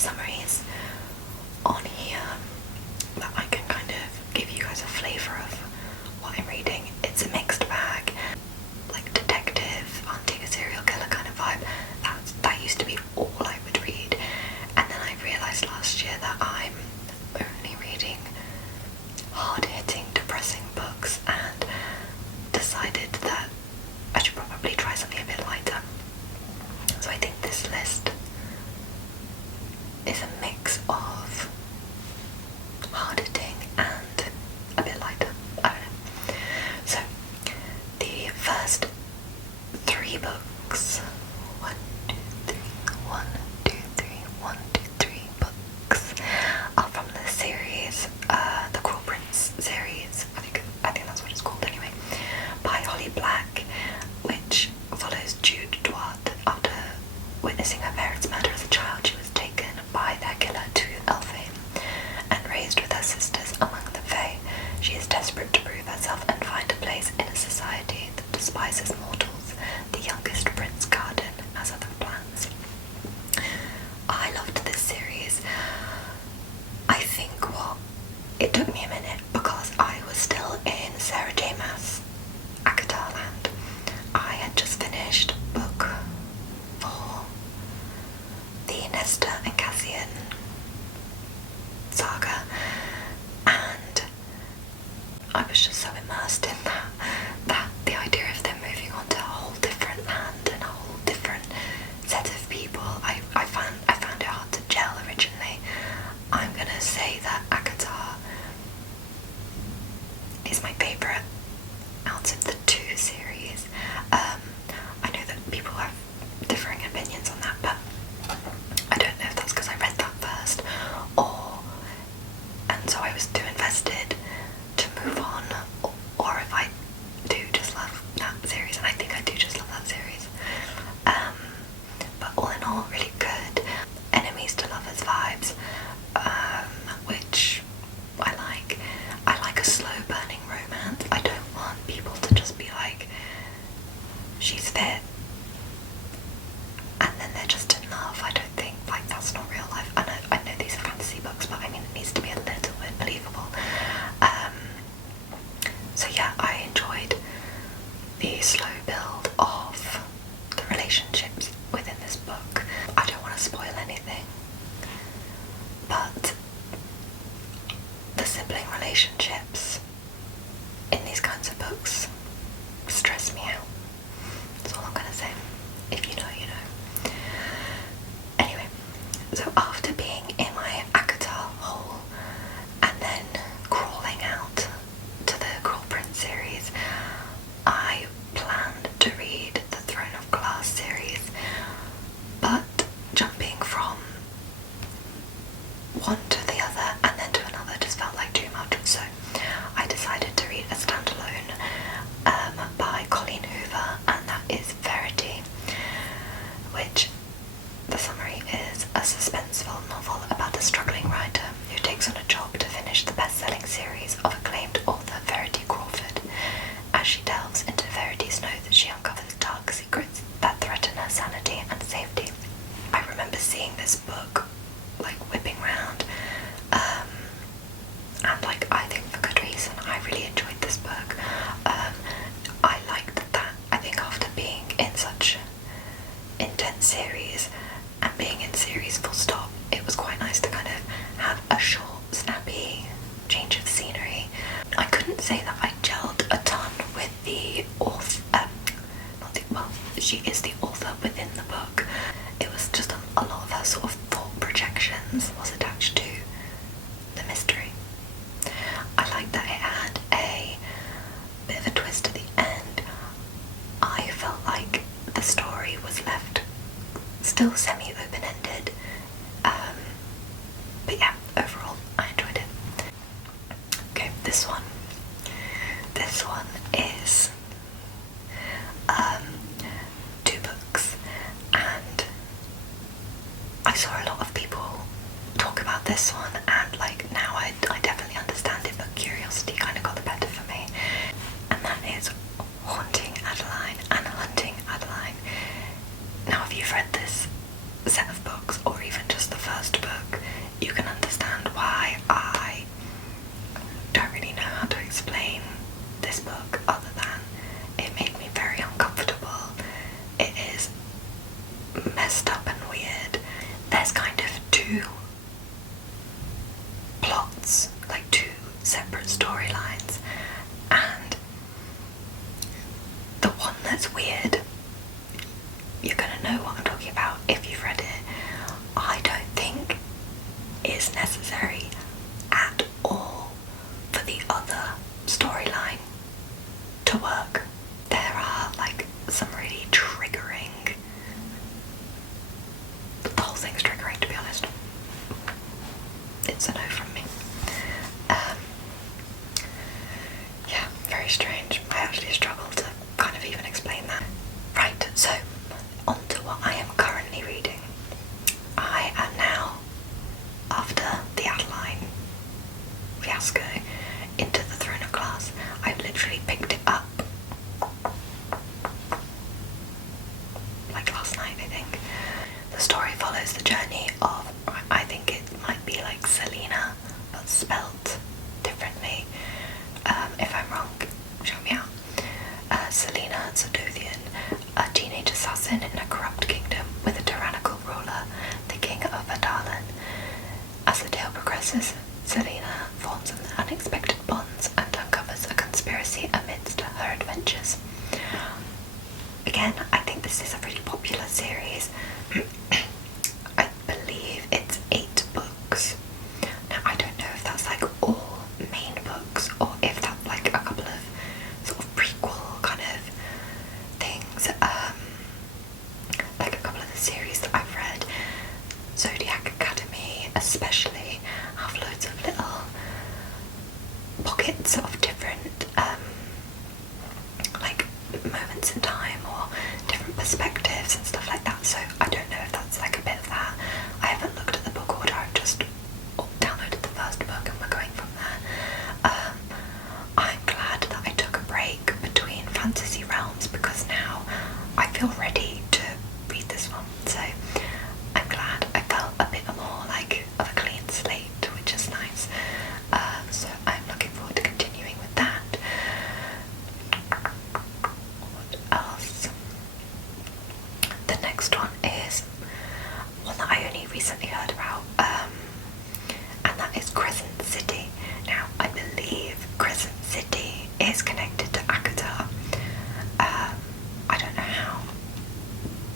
summaries on here that I can kind of give you guys a flavour of what I'm reading. It's a mixed bag, like detective, hunting a serial killer kind of vibe. That used to be all I would read, and then I realised last year that I'm only reading hard-hitting, depressing books, and decided that I should probably try something a bit lighter. So I think this list is a mix of hard-hitting and a bit lighter. I don't know. So the first three books, one, two, three books are from the series, the Cruel Prince series. I think that's what it's called anyway, by Holly Black, which follows Jude Duarte. After witnessing her parents' murder as a child, she was taken by their killer to Elfame and raised with her sisters among the Fae. She is desperate to prove herself and find a place in a society that despises mortals. The youngest Prince Garden has other plans. I loved this series. I think it took me a minute because I was still in Sarah J. Maas ACOTAR land. I had just finished book 4, the Nestor and Cassian saga, and I was just so immersed in that the idea of them moving on to a whole different land and a whole different set of people, I found it hard to gel originally. I'm gonna say that ACOTAR is my favourite out of the 2 series. I know that people have differing opinions on that, but I don't know if that's because I read that first, and so I was too invested to move on, or if I do just love that series, and I think I do just love that series. But all in all, really good. Enemies to lovers vibes, which I like. I like a slow burning romance. I don't want people to just be like, she's fit and then they're just in love. I don't think, like, that's not real life. I know these are fantasy books, but I mean it needs to be a little bit believable. So yeah, I enjoyed the slow build of the relationships within this book. I don't want to spoil anything, but the sibling relationships in these kinds of books stress me out. That's all I'm gonna say. If you know, you know. Anyway, so after being in my ACOTAR hole and then crawling out to the Cruel Prince series, I planned to read the Throne of Glass series, but jumping from one to the other and then to another just felt like too much, so I decided to read a standalone by Colleen Hoover, and that is Verity, which the summary is a suspenseful novel about a struggling writer who takes on a job to finish the best-selling series of acclaimed author Verity Crawford. As she delves into Verity's notes, she uncovers dark secrets that threaten her sanity and safety. I remember seeing this book like whipping round, and like, I think for good reason. I really enjoyed this book. I liked that. I think after being in such intense series and being in series full stop, it was quite nice to kind of have a short, snappy change of scenery. I couldn't say that I gelled a ton with the author, she is the author within the book. It was just a lot of her sort of thought projections was attached to the mystery. I liked that it had a bit of a twist at the end. I felt like the story was left still semi-open-ended, but yeah, overall I enjoyed it. Okay, this one is 2 books, and I saw a lot of people talk about this one, and like, now I definitely understand it, but curiosity kind of got the better for me, and that is Haunting Adeline and Hunting Adeline. Now, if you've read this set of books, or even just the first book, is necessary at all for the other storyline to work. There are like some really triggering, the whole thing's triggering, to be honest. It's a no from me. Yeah, very strange. I actually struggle to kind of even explain that. Right, so on to what I am currently reading. I am now, after the Adeline fiasco, into the Throne of Glass. I've literally picked it up like last night, I think. The story follows the journey of, I think it might be like Selena, but spelt differently. If I'm wrong, shout me out. Selena Zadothian, a teenage assassin in a corrupt kingdom with a tyrannical ruler, the king of Adalan. As the tale progresses, Selena forms unexpected bonds and uncovers a conspiracy amidst her adventures. Again, I think this is a really popular series. I believe it's 8 books. Now, I don't know if that's like all main books or if that's like a couple of sort of prequel kind of things. Like a couple of the series that I've read, Zodiac Academy especially, have loads of little pockets of different like moments in time or different perspectives and stuff like that. So I don't know if that's like a bit of that. I haven't looked at the book order, I've just downloaded the first book and we're going from there. I'm glad that I took a break between Fantasy Realms because now I feel ready to read this one. So I'm glad I felt a bit more like of a clean slate, which is nice. So I'm looking forward to continuing with that. What else? The next one is one that I only recently heard about, and that is Crescent City. Now, I believe Crescent City is connected to Akata. I don't know how,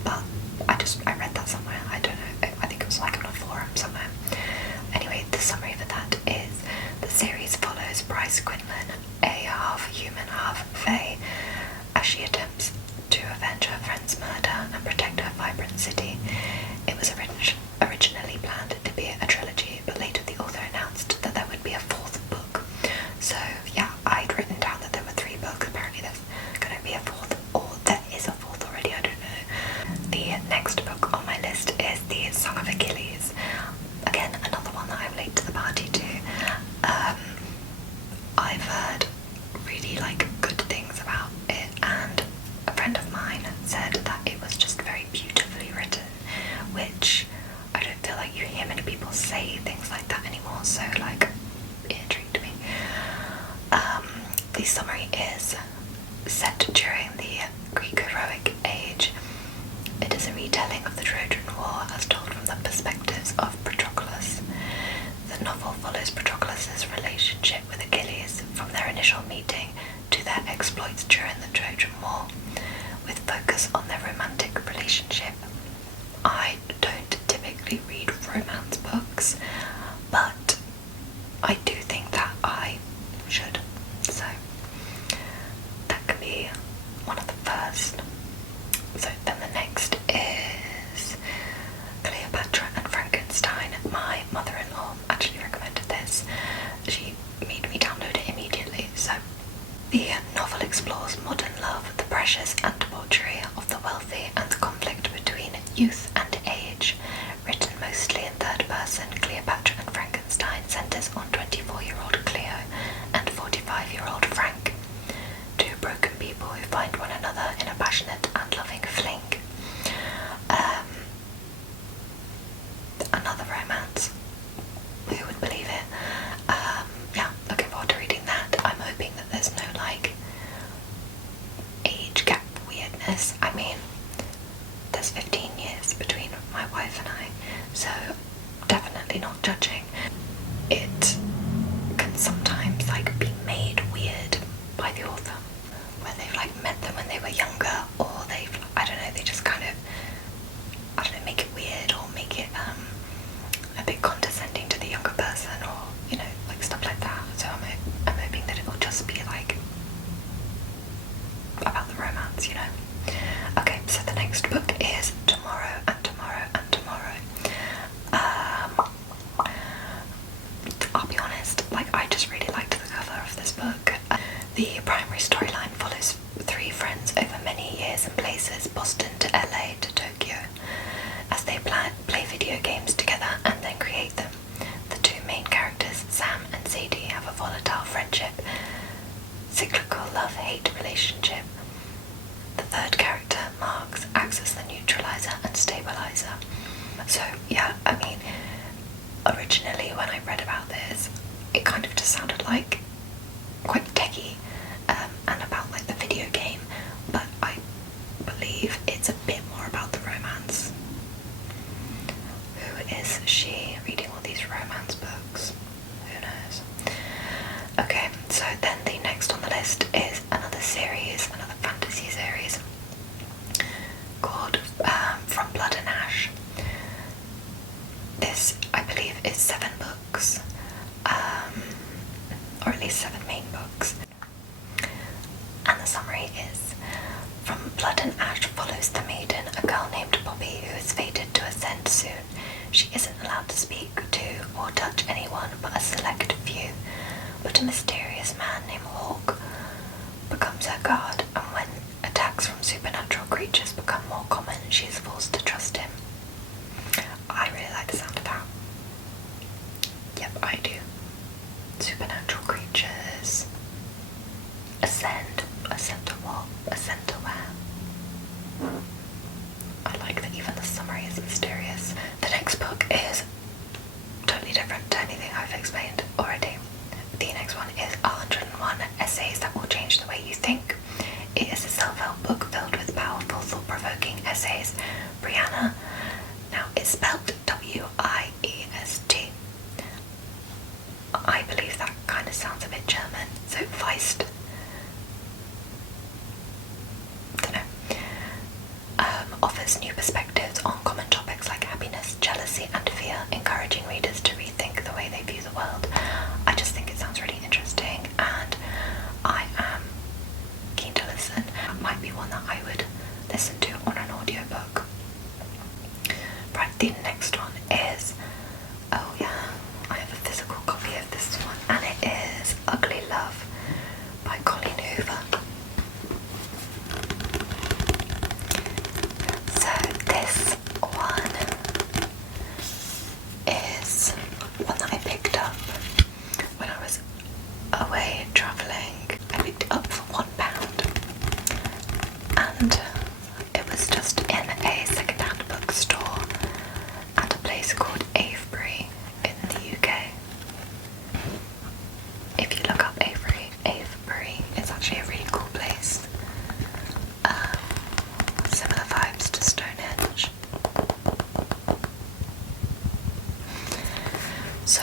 but I read that somewhere. I don't know. I think it was like on a forum somewhere. Anyway, the summary for that is the series follows Bryce Quinlan, a half human, half fae, as she attempts to avenge her friend's murder and protect her vibrant city. It was originally planned to be a trilogy, but later the author announced that there would be a 4th book. So yeah, I'd written down that there were 3 books. Apparently there's going to be a 4th, or there is a 4th already, I don't know. The next book on my list is The Song of Achilles. Again, another one that I'm late to the party to. I've heard really like good things about it, and a friend of mine said that it was just very beautifully written, which I don't feel like you hear many people say things like that anymore, so like it intrigued me. The summary is set during the Greek heroic age. It is a retelling of the Trojan War as told from the perspectives of Patroclus. The novel follows Patroclus's relationship with Achilles from their initial meeting to their exploits during the Trojan War, with focus on their romantic relationship. I don't typically read romance books, but I do think that I should, so that could be one of the first. So then the next is Cleopatra and Frankenstein. My mother-in-law actually recommended this. She made me download it immediately. So the novel explores modern love, the pressures and debauchery of the wealthy, and the conflict between youth and age. Written mostly in third person, Cleopatra and Frankenstein centers on 24-year-old Cleo and 45-year-old Frank, 2 broken people who find one another in a passionate and loving fling. Another romance. Who would believe it? Yeah, looking forward to reading that. I'm hoping that there's no like age gap weirdness. I mean, there's 15 years between my wife and I, so definitely not judging. It can sometimes like be made weird by the author, where they've like met them when they were younger, or they've, I don't know, they just kind of, I don't know, make it weird or make it a bit condescending to the younger I read about this, it kind of just sounded like quite techy, and about like the video game, but I believe it's a bit more about the romance. Who is she reading all these romance books? Who knows? Okay, so then the next on the list is another series, another fantasy series called From Blood and Ash. This, I believe, is 7 books, or at least 7 main books. And the summary is: From Blood and Ash follows the maiden, a girl named Poppy, who is fated to ascend soon. She isn't allowed to speak to or touch anyone but a select few, but a mysterious man named Hawk becomes her guard, and when attacks from supernatural creatures become more common, she is forced to trust him. I really like the sound of that. Yep, I do. Supernatural creatures. Ascend to what? Ascend to where? I like that even the summary is mysterious. The next book is totally different to anything I've explained already. The next one is 101 Essays That Will Change the Way You Think. It is a self-help book filled with powerful, thought-provoking essays. Brianna, now it's spelled W-I-E-S-T. I believe that kind of sounds a bit German, so Feist. Offers new perspectives on common topics like happiness, jealousy, and fear, encouraging readers to rethink the way they view the world. I just think it sounds really interesting, and I am keen to listen. It might be one that I would listen to on an audiobook. Right, the next one is, oh yeah, I have a physical copy of this one, and it is Ugly Love by Colleen Hoover. So this one is one that I picked up when I was away travelling. I picked it up for £1, and it was just in a second-hand bookstore at a place called Avebury in the UK. If you look up Avebury, it's actually a really cool place. Similar vibes to Stonehenge. So,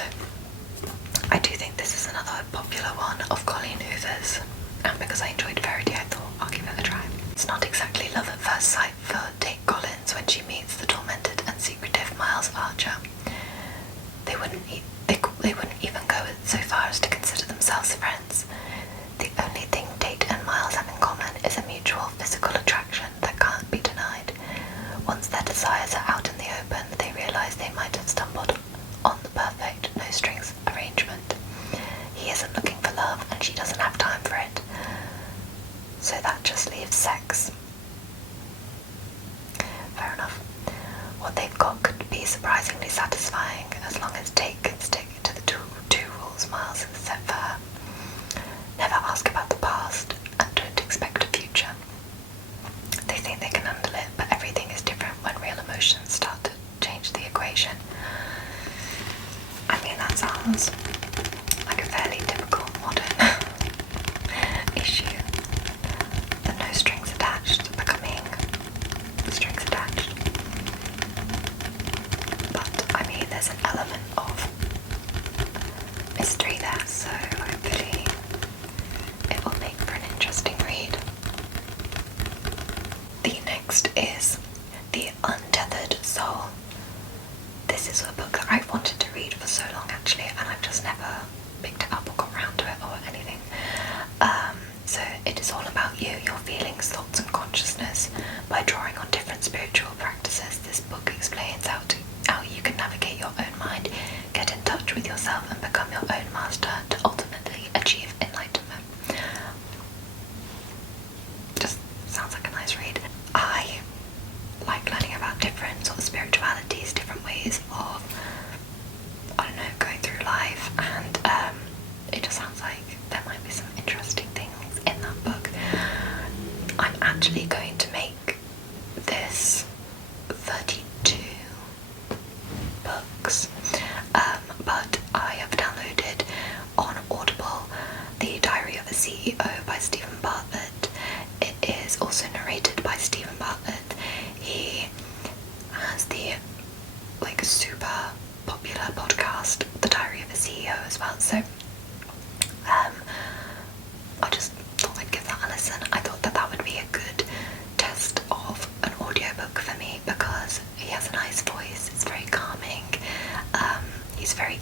I do think this is another popular one of Colleen Hoover's, and because I enjoyed Verity, I thought I'll give it a try. It's not exactly love at first sight for Tate Collins when she meets the tormented and secretive Miles Archer. They wouldn't even go so far as to consider themselves friends. The only thing Tate and Miles have in common is a mutual physical attraction that can't be denied. Once their desires are out in the open, they realise they might have stumbled on the perfect no-strings arrangement. He isn't looking for love, and she doesn't have time for it. So that just leaves sex. Fair enough. What they've got could be surprisingly satisfying, as long as Tate can stick to the two rules Miles has set for her. Never ask about the past, and don't expect a future. They think they can handle it, but everything is different when real emotions start to change the equation. I mean, that sounds like a fairly typical modern issue. The no strings attached becoming strings attached. But, I mean, there's an element of mystery there, so hopefully it will make for an interesting read. The next is The Untethered Soul. This is a book that I've wanted to read for so long, actually, and I've just never picked it up or got around to it or anything. So it is all about you, your feelings, thoughts and consciousness. By drawing on different spiritual practices, this book explains how you can navigate your own mind, get in touch with yourself and become your own master to ultimately achieve enlightenment. Just sounds like a nice read. I like learning about different sort of spiritualities, different ways of, I don't know, going through life, and it just sounds like there might be some interesting things in that book. I'm actually going to make this 32 books, but I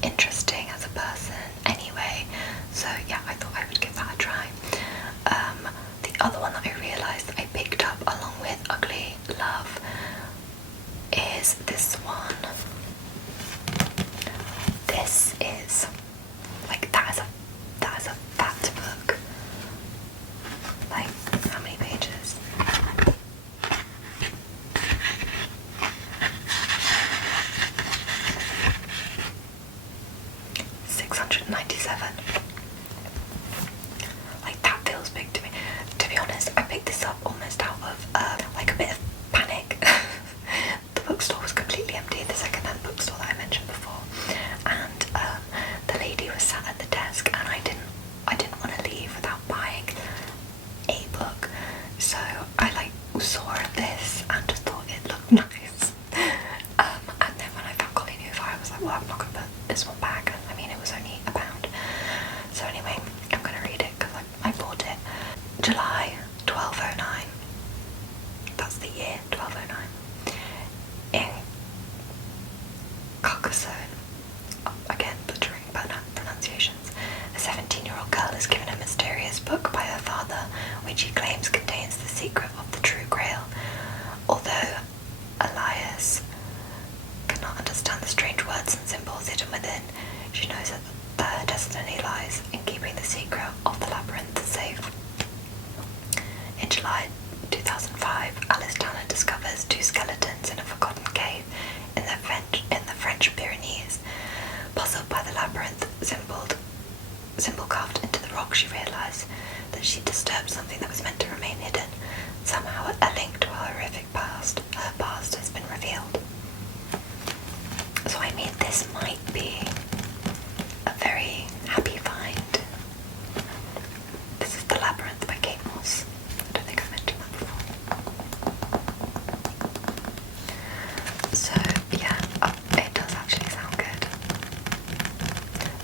interesting as a person anyway, so yeah, I thought I would give that a try. The other one that I realised that I picked up along with Ugly Love is this one. This is like that is a fat book. Like, how many pages? 697. Like, that feels big to me. To be honest, I picked this up almost out of like a bit of panic. The bookstore was completely empty, the second-hand bookstore that I mentioned before, and the lady was sat at the desk, and I didn't want to leave without buying a book, so I like saw this and just thought it looked nice. And then when I found Colleen Hoover, I was like, well, I'm not gonna put this one back. I mean, it was only £1. So anyway, I'm gonna read it because I bought it July 1209. That's the year 1209 in Carcassonne. Again, butchering pronunciations. A 17-year-old girl is given a mysterious book by her father, which he claims contains the secret of the True Grail. Although Elias cannot understand the strange words and symbols hidden within, she knows that her destiny lies in keeping the secret of the labyrinth safe. In July 2005, Alice Tanner discovers 2 skeletons in a forgotten cave in the French Pyrenees. Puzzled by the labyrinth symbol carved into the rock, she realised that she disturbed something that was meant to remain hidden. Somehow a link to her horrific past, her past, has been revealed. So I mean, this might be a very happy find. This is The Labyrinth by Kate Moss. I don't think I mentioned that before. So yeah, it does actually sound good.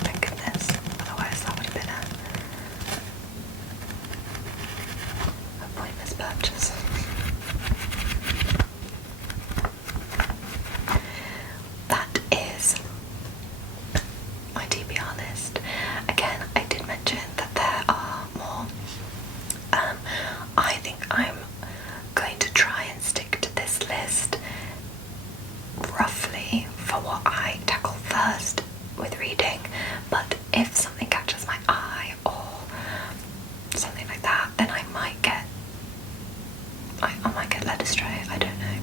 Thank goodness, otherwise that would have been a pointless purchase. That is my TBR list. Again, I did mention that there are more. I think I'm going to try and stick to this list roughly for what I tackle first with reading, but if something catches my eye or something like that, then I might get led astray, I don't know.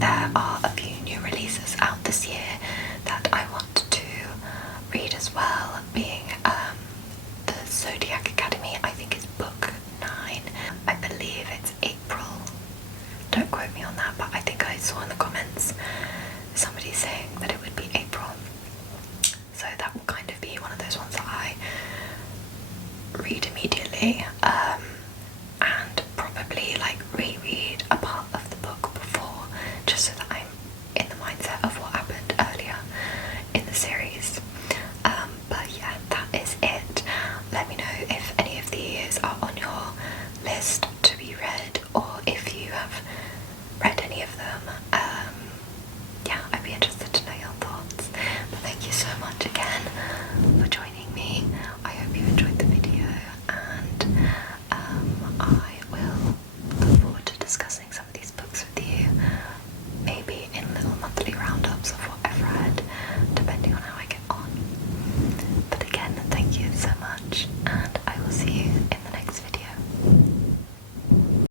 There are a few new releases out this year that I want to read as well, being the Zodiac Academy. I think it's book 9. I believe it's April. Don't quote me on that, but I think I saw in the comments somebody saying that it would be April. So that will kind of be one of those ones that I read immediately, and probably like reread a part of the book before, just so that I'm in the mindset of what happened earlier in the series. But yeah, that is it. Let me know if any of these are on your list to be read, or if you have read any of them. Yeah, I'd be interested to know your thoughts. But thank you so much again